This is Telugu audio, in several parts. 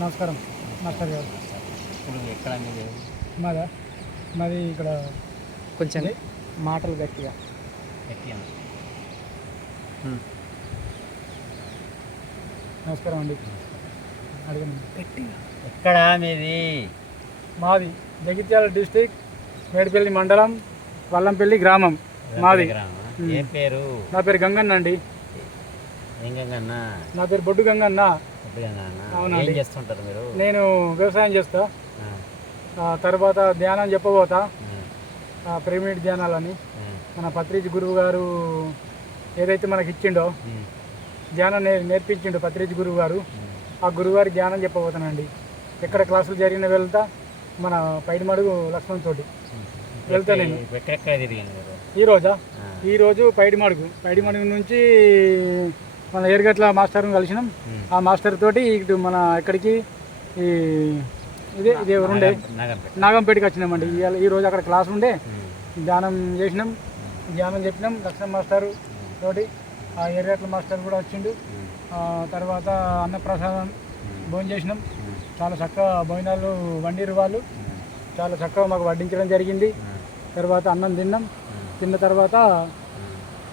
నమస్కారం మాస్టర్ గారు. ఇప్పుడు ఎక్కడ మీరు మాది ఇక్కడ కొంచెం మాటలు గట్టిగా గట్టిగా నమస్కారం అండి. అడగండి. ఎక్కడ మీది? మాది జగిత్యాల డిస్టిక్ మేడిపల్లి మండలం వల్లంపల్లి గ్రామం మాది. ఏ పేరు? నా పేరు గంగన్న అండి. ఏం గంగన్న? నా పేరు బొడ్డు గంగన్న. ఏం చేస్తుంటారు మీరు? నేను వ్యవసాయం చేస్తా, తర్వాత ధ్యానం చెప్పబోతా. పిరమిడ్ ధ్యానాలని మన పత్రిజీ గురువు గారు ఏదైతే మనకి ఇచ్చిండో ధ్యానం నేర్పించిండో పత్రిజీ గురువు గారు, ఆ గురువుగారి ధ్యానం చెప్పబోతానండి. ఎక్కడ క్లాసులు జరిగిన వెళ్తా, మన పైడిమడుగు లక్ష్మణ్ తోటి వెళ్తా. నేను ఈరోజు పైడిమడుగు నుంచి మన ఏరుగట్ల మాస్టర్ని కలిసినాం. ఆ మాస్టర్ తోటి ఇటు మన ఎక్కడికి ఇదే ఉండే నాగంపేటకి వచ్చినామండి. ఈరోజు అక్కడ క్లాస్ ఉండే ధ్యానం చేసినాం, ధ్యానం చెప్పినాం. లక్ష్మణ్ మాస్టర్ తోటి ఆ ఏరుగట్ల మాస్టర్ కూడా వచ్చిండు. తర్వాత అన్నప్రసాదం భోజనం చేసినాం. చాలా చక్కగా భోజనాలు వండిరు వాళ్ళు, చాలా చక్కగా మాకు వడ్డించడం జరిగింది. తర్వాత అన్నం తిన్న తర్వాత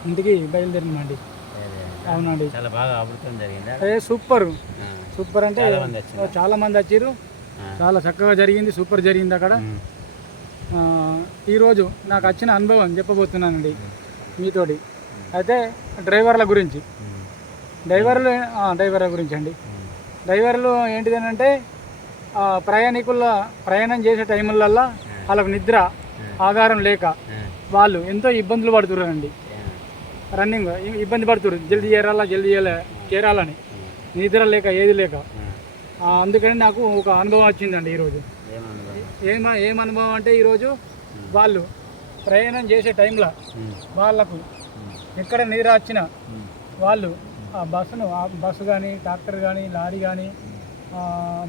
ఇంటికి బయలుదేరినామండి. అవునండి, చాలా బాగా అభివృద్ధి జరిగింది. సూపర్ అంటే చాలా మంది వచ్చారు. చాలా చక్కగా జరిగింది, సూపర్ జరిగింది అక్కడ. ఈరోజు నాకు వచ్చిన అనుభవం చెప్పబోతున్నానండి మీతోటి. అయితే డ్రైవర్ల గురించి అండి. డ్రైవర్లు ఏంటిదనంటే ప్రయాణం చేసే టైములల్లో వాళ్ళకు నిద్ర ఆధారం లేక వాళ్ళు ఎంతో ఇబ్బందులు పడుతున్నారండి. రన్నింగ్ ఇబ్బంది పడుతున్నారు, జల్దీ చేరాలని నిద్ర లేక ఏది లేక. అందుకని నాకు ఒక అనుభవం వచ్చిందండి ఈరోజు. ఏం అనుభవం అంటే, ఈరోజు వాళ్ళు ప్రయాణం చేసే టైంలో వాళ్ళకు ఎక్కడ నిద్ర వచ్చినా వాళ్ళు ఆ బస్సు కానీ, ట్రాక్టర్ కానీ, లారీ కానీ,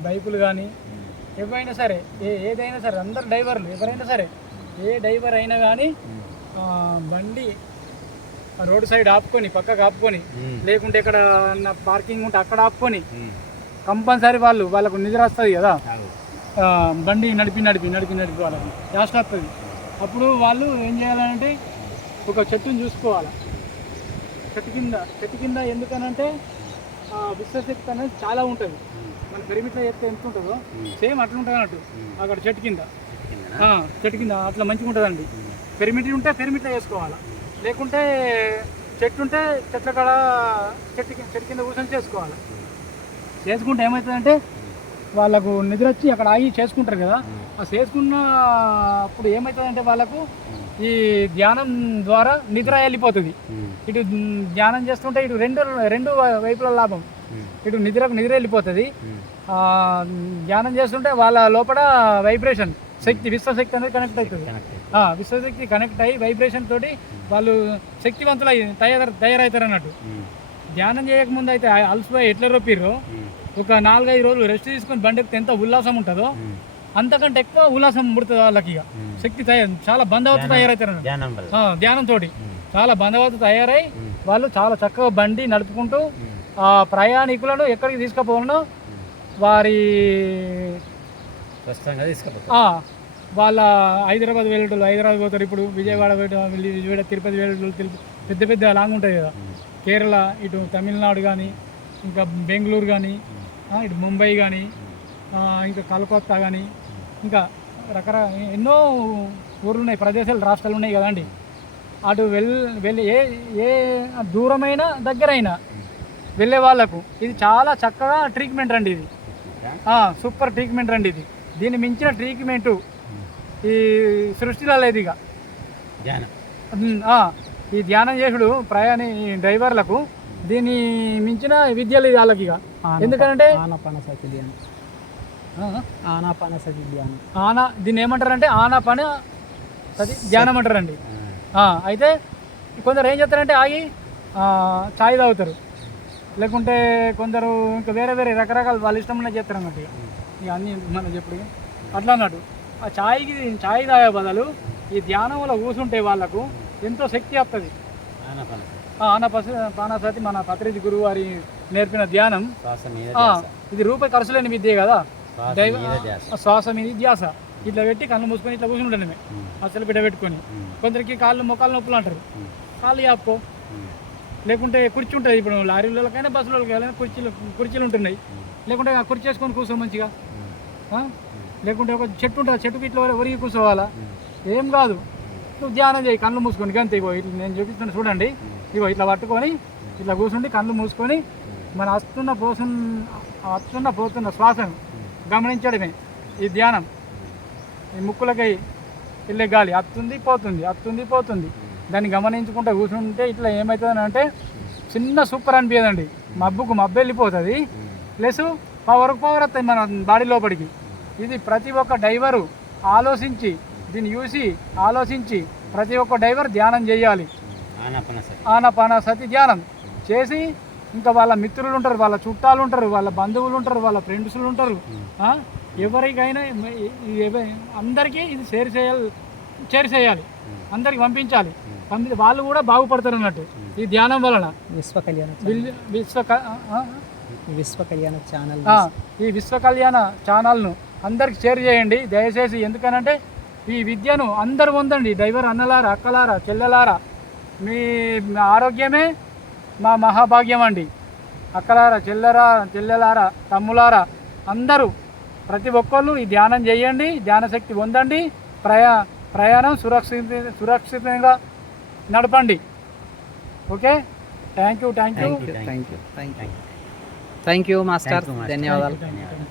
బైకులు కానీ, ఏదైనా సరే అందరు డ్రైవర్లు ఎవరైనా సరే, ఏ డ్రైవర్ అయినా కానీ బండి రోడ్ సైడ్ ఆపుకొని, పక్కకు ఆపుకొని, లేకుంటే ఎక్కడ పార్కింగ్ ఉంటే అక్కడ ఆపుకొని కంపల్సరీ వాళ్ళకు నిద్ర వస్తుంది కదా, బండి నడిపి వాళ్ళకి జాస్ట్ వస్తుంది. అప్పుడు వాళ్ళు ఏం చేయాలంటే ఒక చెట్టుని చూసుకోవాలి. చెట్టు కింద ఎందుకనంటే విశ్వశక్తి అనేది చాలా ఉంటుంది. మన పిరమిడ్లో చెప్తే ఎంత ఉంటుందో సేమ్ అట్లా ఉంటుంది అన్నట్టు. అక్కడ చెట్టు కింద అట్లా మంచిగా ఉంటుందండి. పిరమిడ్ ఉంటే పిరమిడ్లో వేసుకోవాలి, లేకుంటే చెట్టు ఉంటే చెట్ల కాడ చెట్టు కింద కూర్చొని చేసుకుంటే ఏమవుతుందంటే వాళ్ళకు నిద్ర వచ్చి అక్కడ ఆగి చేసుకుంటారు కదా. ఆ చేసుకున్న అప్పుడు ఏమవుతుందంటే వాళ్ళకు ఈ ధ్యానం ద్వారా నిద్ర వెళ్ళిపోతుంది. ఇటు ధ్యానం చేస్తుంటే ఇటు రెండు వైపుల లాభం. ఇటు నిద్ర వెళ్ళిపోతుంది. ధ్యానం చేస్తుంటే వాళ్ళ లోపల వైబ్రేషన్ శక్తి, విశ్వశక్తి అనేది కనెక్ట్ అవుతుంది. విశ్వశక్తి కనెక్ట్ అయ్యి వైబ్రేషన్ తోటి వాళ్ళు శక్తివంతులు తయారవుతారు అన్నట్టు. ధ్యానం చేయకముందు అయితే అలసిపోయి ఎట్లా రొప్పిర్రో, ఒక 4-5 రోజులు రెస్ట్ తీసుకొని బండి ఎక్కితే ఎంత ఉల్లాసం ఉంటుందో అంతకంటే ఎక్కువ ఉల్లాసం పుడుతుంది వాళ్ళకి. ఇక శక్తి చాలా బంధవత్తు తయారవుతారు ధ్యానంతో. చాలా బంధవత్తు తయారై వాళ్ళు చాలా చక్కగా బండి నడుపుకుంటూ ఆ ప్రయాణికులను ఎక్కడికి తీసుకుపోవాలనో వారి వాళ్ళ హైదరాబాద్ వెళ్ళేటోళ్ళు హైదరాబాద్ పోతారు. ఇప్పుడు విజయవాడ తిరుపతి వెళ్ళేటోళ్ళు పెద్ద లాంగ్ ఉంటుంది కదా. కేరళ, ఇటు తమిళనాడు కానీ, ఇంకా బెంగళూరు కానీ, ఇటు ముంబై కానీ, ఇంకా కలకత్తా కానీ, ఇంకా ఎన్నో ఊర్లు ఉన్నాయి, ప్రదేశాలు, రాష్ట్రాలు ఉన్నాయి కదండి. అటు వెళ్ళి ఏ దూరమైన దగ్గరైనా వెళ్ళే వాళ్ళకు ఇది చాలా చక్కగా ట్రీట్మెంట్ రండి. ఇది సూపర్ ట్రీట్మెంట్ రండి. దీన్ని మించిన ట్రీట్మెంటు ఈ సృష్టిలో లేదు. ఇక ఈ ధ్యానం చేసుడు డ్రైవర్లకు దీన్ని మించిన విద్య లేదు వాళ్ళకి. ఇక ఎందుకంటే దీన్ని ఏమంటారంటే ఆనాపానసతి ధ్యానం అంటారండి. అయితే కొందరు ఏం చేస్తారంటే ఆగి ఛాయ్ తాగుతారు, లేకుంటే కొందరు ఇంకా వేరే రకరకాల వాళ్ళ ఇష్టం ఉన్నది చేస్తారు అన్నట్టు. ఇక అన్నీ మనం చెప్పుడు అట్లా అన్నట్టు. ఆ ఛాయ్ తాగే బదులు ఈ ధ్యానంలో కూర్చుంటే వాళ్ళకు ఎంతో శక్తి వస్తుంది. ఆనాపానసతి మన పత్రిజీ గురువు వారి నేర్పిన ధ్యానం. శ్వాస మీద ఆ, ధ్యాస. ఇది రూపాయి ఖర్చు లేని విద్యే కదా. శ్వాస దైవ మీద ధ్యాస. శ్వాస మీద ధ్యాస. ఇట్లా పెట్టి కళ్ళు మూసుకొని ఇట్లా కూర్చుని ఉంటాను అసలు బిడ్డ పెట్టుకొని. కొందరికి కాళ్ళు మొక్కలు నొప్పులు అంటారు, కాళ్ళు యాపుకో. లేకుంటే కుర్చీ ఉంటుంది, ఇప్పుడు లారీలకైనా బస్సులకైనా కుర్చీలు ఉంటున్నాయి. లేకుంటే ఆ కుర్చీ వేసుకొని కూర్చో మంచిగా. లేకుంటే ఒక చెట్టు ఉంటుంది, చెట్టుకి ఇట్లా ఒరిగి కూర్చోవాలా, ఏం కాదు. నువ్వు ధ్యానం చేయి కళ్ళు మూసుకొని గంతే. ఇగో ఇట్లా నేను చూపిస్తాను చూడండి. ఇగో ఇట్లా పట్టుకొని ఇట్లా కూర్చుండి కళ్ళు మూసుకొని మన వస్తున్న పోతున్న శ్వాసను గమనించడమే ఈ ధ్యానం. ఈ ముక్కులకై వెళ్ళే గాలి అత్తుంది పోతుంది. దాన్ని గమనించుకుంటూ కూర్చుంటే ఇట్లా ఏమవుతుంది అంటే చిన్న సూపర్ అనిపించదండి. మబ్బు వెళ్ళిపోతుంది, ప్లస్ పవర్ వస్తుంది మన బాడీ లోపలికి. ఇది ప్రతి ఒక్క డైవరు ఆలోచించి దీన్ని చూసి ఆలోచించి ప్రతి ఒక్క డైవర్ ధ్యానం చేయాలి. ఆనాపానసతి ధ్యానం చేసి ఇంకా వాళ్ళ మిత్రులు ఉంటారు, వాళ్ళ చుట్టాలు ఉంటారు, వాళ్ళ బంధువులు ఉంటారు, వాళ్ళ ఫ్రెండ్స్లు ఉంటారు. ఎవరికైనా అందరికీ ఇది షేర్ చేయాలి, అందరికి పంపించాలి. వాళ్ళు కూడా బాగుపడతారు అన్నట్టు ఈ ధ్యానం వలన. విశ్వ కళ్యాణ ఛానల్, ఈ విశ్వ కళ్యాణ ఛానల్ను అందరికి షేర్ చేయండి దయచేసి. ఎందుకనంటే ఈ విద్యను అందరూ పొందండి. డ్రైవర్ అన్నలారా, అక్కలారా, చెల్లెలారా, మీ ఆరోగ్యమే మా మహాభాగ్యం అండి. అక్కలారా, చెల్లెలారా, తమ్ములారా, అందరూ ప్రతి ఒక్కళ్ళు ఈ ధ్యానం చేయండి, ధ్యాన శక్తి పొందండి. ప్రయాణం సురక్షితంగా నడపండి. Okay, thank you master. ధన్యవాదాలు. ధన్యవాదాలు.